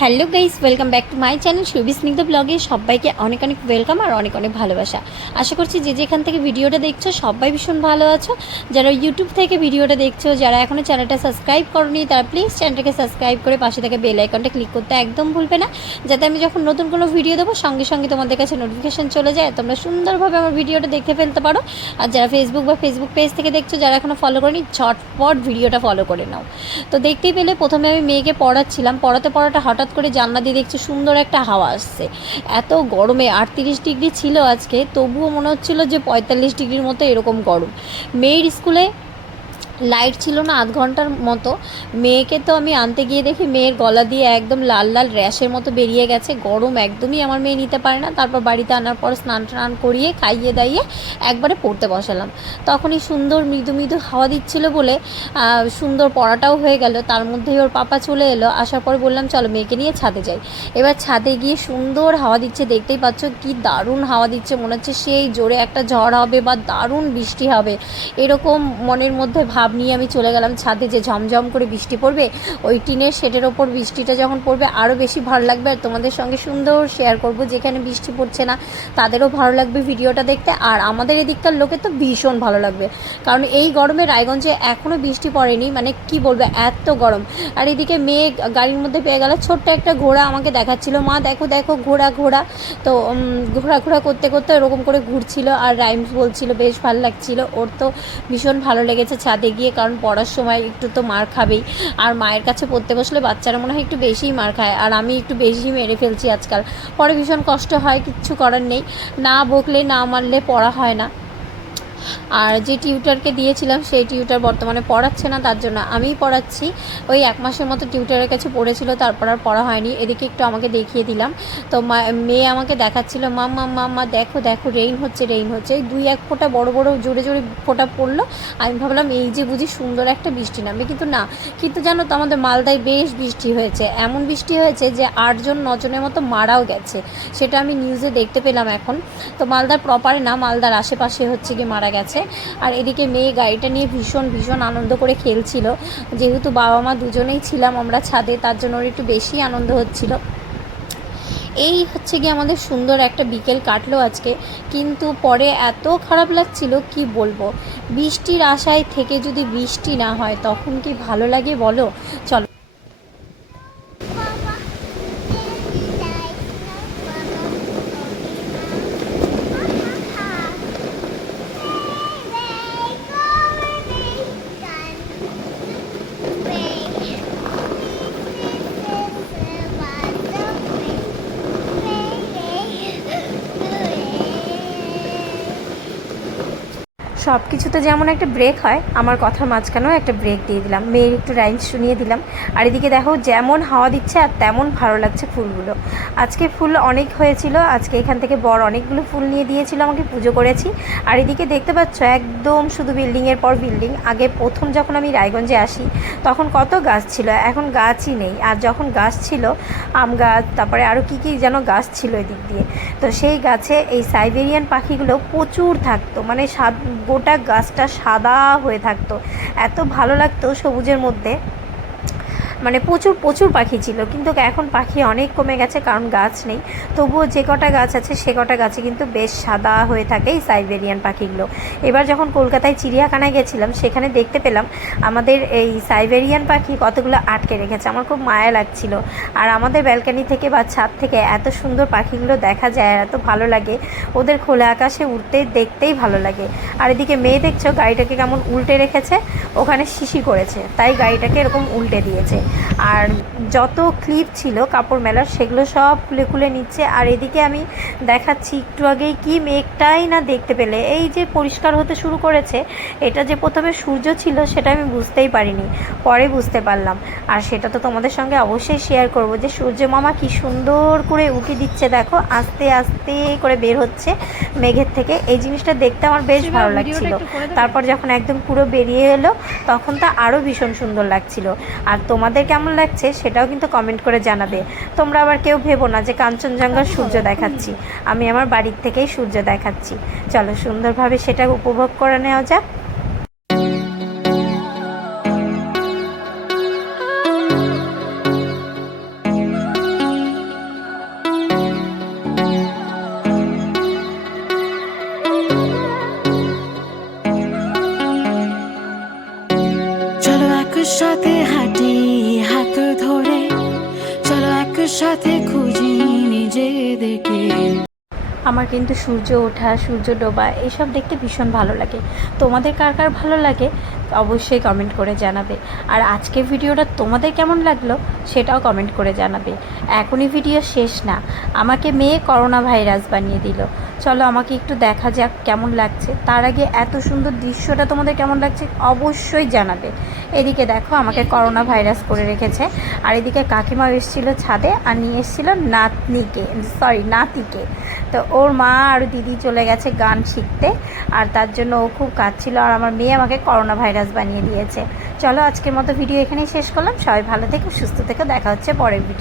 Hello guys, welcome back to my channel Subi Snigdha ব্লগে। সবাইকে অনেক অনেক ওয়েলকাম আর অনেক অনেক ভালোবাসা। আশা করছি যে যেখান থেকে ভিডিওটা দেখছ, সবাই ভীষণ ভালো আছো। যারা ইউটিউব থেকে ভিডিওটা দেখছ, যারা এখনও চ্যানেলটা সাবস্ক্রাইব করনি, তারা প্লিজ চ্যানেলটাকে সাবস্ক্রাইব করে পাশে থেকে বেল আইকনটা ক্লিক করতে একদম ভুলবে না। যাতে আমি যখন নতুন কোনো ভিডিও দেবো, সঙ্গে সঙ্গে তোমাদের কাছে নোটিফিকেশান চলে যায়, তোমরা সুন্দরভাবে আমার ভিডিওটা দেখতে ফেলতে পারো। আর যারা ফেসবুক বা ফেসবুক পেজ থেকে দেখছ, যারা এখনও ফলো করেনি, ঝটপট ভিডিওটা ফলো করে নাও। তো দেখতেই পেলে, প্রথমে আমি মেয়েকে পড়াচ্ছিলাম। পড়াতে পড়াটা হঠাৎ করে জানলা দিয়ে দেখছি সুন্দর একটা হাওয়া আসছে। এত গরমে আটত্রিশ ডিগ্রি ছিল আজকে, তবুও মনে হচ্ছিল যে পঁয়তাল্লিশ ডিগ্রির মতো এরকম গরম। মেয়ের স্কুলে লাইট ছিল না, আধ ঘণ্টার মতো। মেয়েকে তো আমি আনতে গিয়ে দেখি মেয়ের গলা দিয়ে একদম লাল লাল র্যাশের মতো বেরিয়ে গেছে। গরম একদমই আমার মেয়ে নিতে পারে না। তারপর বাড়িতে আনার পর স্নান টান করিয়ে খাইয়ে দাইয়ে একবারে পড়তে বসালাম। তখনই সুন্দর মৃদু মৃদু হাওয়া দিচ্ছিল বলে সুন্দর পড়াটাও হয়ে গেল। তার মধ্যেই ওর পাপা চলে এলো। আসার পর বললাম, চলো মেয়েকে নিয়ে ছাদে যাই। এবার ছাদে গিয়ে সুন্দর হাওয়া দিচ্ছে। দেখতেই পাচ্ছ কি দারুণ হাওয়া দিচ্ছে। মনে হচ্ছে সেই জোরে একটা ঝড় হবে বা দারুণ বৃষ্টি হবে। এরকম মনের মধ্যে ভাব নিয়ে আমি চলে গেলাম ছাদে, যে ঝমঝম করে বৃষ্টি পড়বে, ওই টিনের শেডের ওপর বৃষ্টিটা যখন পড়বে আরও বেশি ভালো লাগবে। আর তোমাদের সঙ্গে সুন্দর শেয়ার করব যেখানে বৃষ্টি পড়ছে না, তাদেরও ভালো লাগবে ভিডিওটা দেখতে। আর আমাদের এদিককার লোকের তো ভীষণ ভালো লাগবে। কারণ এই গরমে রায়গঞ্জে এখনও বৃষ্টি পড়েনি মানে কি বলব, এত গরম। আর এদিকে মেয়ে গাড়ির মধ্যে পেয়ে গেল, ছোট্ট একটা ঘোড়া আমাকে দেখাচ্ছিল। মা, দেখো দেখো, ঘোড়া ঘোড়া। তো ঘোরা ঘোরা করতে করতে ওরকম করে ঘুরছিল। আর রাইমস বলছিল, বেশ ভালো লাগছিল। ওর তো ভীষণ ভালো লেগেছে ছাদে গিয়ে কারণ পড়ার সময় একটু তো মার খাবেই। আর মায়ের কাছে পড়তে বসলে বাচ্চারা মনে হয় একটু বেশিই মার খায়। আর আমি একটু বেশি মেরে ফেলছি আজকাল। পরে ভীষণ কষ্ট হয়, কিচ্ছু করার নেই। না বকলে, না মারলে পড়া হয় না। আর যে টিউটারকে দিয়েছিলাম, সেই টিউটার বর্তমানে পড়াচ্ছে না, তার জন্য আমিই পড়াচ্ছি। ওই এক মাসের মতো টিউটারের কাছে পড়েছিল, তারপর আর পড়া হয়নি। এদিকে একটু আমাকে দেখিয়ে দিলাম। তো মেয়ে আমাকে দেখাচ্ছিল, মা মা মা মা, দেখো দেখো রেইন হচ্ছে রেইন হচ্ছে। এই দুই এক ফোঁটা বড় বড়, জোরে জোরে ফোঁটা পড়ল। আমি ভাবলাম, এই যে বুঝি সুন্দর একটা বৃষ্টি নামবে। কিন্তু না, কিন্তু জানো তো, আমাদের মালদায় বেশ বৃষ্টি হয়েছে। এমন বৃষ্টি হয়েছে যে আটজন, নজনের মতো মারাও গেছে। সেটা আমি নিউজে দেখতে পেলাম এখন। তো মালদার প্রপারে না, মালদার আশেপাশে হচ্ছে কি মারা গেছে। আর এদিকে মেয়ে গাড়িটা নিয়ে ভীষণ ভীষণ আনন্দ করে খেলছিল। যেহেতু বাবা মা দুজনেই ছিলাম আমরা ছাদে, তার জন্য ওর একটু বেশি আনন্দ হচ্ছিল। এই হচ্ছে গিয়ে আমাদের সুন্দর একটা বিকেল কাটলো আজকে। কিন্তু পরে এত খারাপ লাগছিল, কি বলব? বৃষ্টির আশায় থেকে যদি বৃষ্টি না হয়, তখন কি ভালো লাগে বলো? চলো। সব কিছুতে যেমন একটা ব্রেক হয়, আমার কথার মাঝখানেও একটা ব্রেক দিয়ে দিলাম। মেয়ের একটু রাইমস শুনিয়ে দিলাম। আর এদিকে দেখো, যেমন হাওয়া দিচ্ছে আর তেমন ভালো লাগছে ফুলগুলো। আজকে ফুল অনেক হয়েছিল। আজকে এখান থেকে বড় অনেকগুলো ফুল নিয়ে দিয়েছিল, আমাকে পুজো করেছি। আর এদিকে দেখতে পাচ্ছ, একদম শুধু বিল্ডিংয়ের পর বিল্ডিং আগে প্রথম যখন আমি রায়গঞ্জে আসি, তখন কত গাছ ছিল, এখন গাছই নেই। আর যখন গাছ ছিল, আম গাছ, তারপরে আরও কী কী যেন গাছ ছিল এদিক দিয়ে। তো সেই গাছে এই সাইবেরিয়ান পাখিগুলো প্রচুর থাকতো। মানে সাদ গোটা গাছটা সাদা হয়ে থাকতো। এত ভালো লাগতো সবুজের মধ্যে। মানে প্রচুর প্রচুর পাখি ছিল। কিন্তু এখন পাখি অনেক কমে গেছে, কারণ গাছ নেই। তবুও যে কটা গাছ আছে, সে কটা গাছে কিন্তু বেশ সাদা হয়ে থাকে এই সাইবেরিয়ান পাখিগুলো। এবার যখন কলকাতায় চিড়িয়াখানায় গেছিলাম, সেখানে দেখতে পেলাম আমাদের এই সাইবেরিয়ান পাখি কতগুলো আটকে রেখেছে। আমার খুব মায়া লাগছিল। আর আমাদের ব্যালকানি থেকে বা ছাদ থেকে এত সুন্দর পাখিগুলো দেখা যায় এত ভালো লাগে। ওদের খোলা আকাশে উঠতে দেখতেই ভালো লাগে। আর এদিকে মেয়ে দেখছ, গাড়িটাকে কেমন উল্টে রেখেছে? ওখানে শিশি করেছে। তাই গাড়িটাকে এরকম উল্টে দিয়েছে। আর যত ক্লিপ ছিল কাপড় মেলার সেগুলো সব খুলে খুলে নিচ্ছে। আর এদিকে আমি দেখাচ্ছি একটু আগেই কি মেঘটাই না দেখতে পেলে। এই যে পরিষ্কার হতে শুরু করেছে এটা যে প্রথমে সূর্য ছিল সেটা আমি বুঝতেই পারিনি। পরে বুঝতে পারলাম। আর সেটা তো তোমাদের সঙ্গে অবশ্যই শেয়ার করব যে সূর্য মামা কি সুন্দর করে উকি দিচ্ছে দেখো। আস্তে আস্তে করে বের হচ্ছে মেঘের থেকে। এই জিনিসটা দেখতে আমার বেশ ভালো লাগছিল। তারপর যখন একদম পুরো বেরিয়ে এলো তখন তা আরও ভীষণ সুন্দর লাগছিল। আর তোমাদের কেমন লাগছে সেটাও কিন্তু কমেন্ট করে জানাবে। তোমরা আবার কেউ ভেবো না যে কাঞ্চনজঙ্ঘার সূর্য দেখাচ্ছি। আমি আমার বাড়ির থেকেই সূর্য দেখাচ্ছি। চলো সুন্দরভাবে সেটা উপভোগ করে নেওয়া যাক। সাথে খুঁজি নিজেদেরকে। আমার কিন্তু সূর্য ওঠা, সূর্য ডোবা এসব দেখতে ভীষণ ভালো লাগে। তোমাদের কার কার ভালো লাগে? অবশ্যই কমেন্ট করে জানাবে। আর আজকের ভিডিওটা তোমাদের কেমন লাগল সেটাও কমেন্ট করে জানাবে। এখনই ভিডিও শেষ না। আমাকে মেয়ে করোনা ভাইরাস বানিয়ে দিল। চলো আমাকে একটু দেখা যাক কেমন লাগছে। তার আগে এত সুন্দর দৃশ্যটা তোমাদের কেমন লাগছে অবশ্যই জানাবে। এদিকে দেখো আমাকে করোনা ভাইরাস করে রেখেছে। আর এদিকে কাকিমা এসেছিল ছাদে আর নিয়ে এসেছিল নাতনিকে সরি নাতিকে। তো ওর মা আর দিদি চলে গেছে গান শিখতে। আর তার জন্য ও খুব কাঁদছিল। আর আমার মেয়ে আমাকে করোনা ভাইরাস বানিয়ে দিয়েছে। চলো আজকের মতো ভিডিও এখানেই শেষ করলাম। সবাই ভালো থেকে, সুস্থ থেকে। দেখা হচ্ছে পরের ভিডিও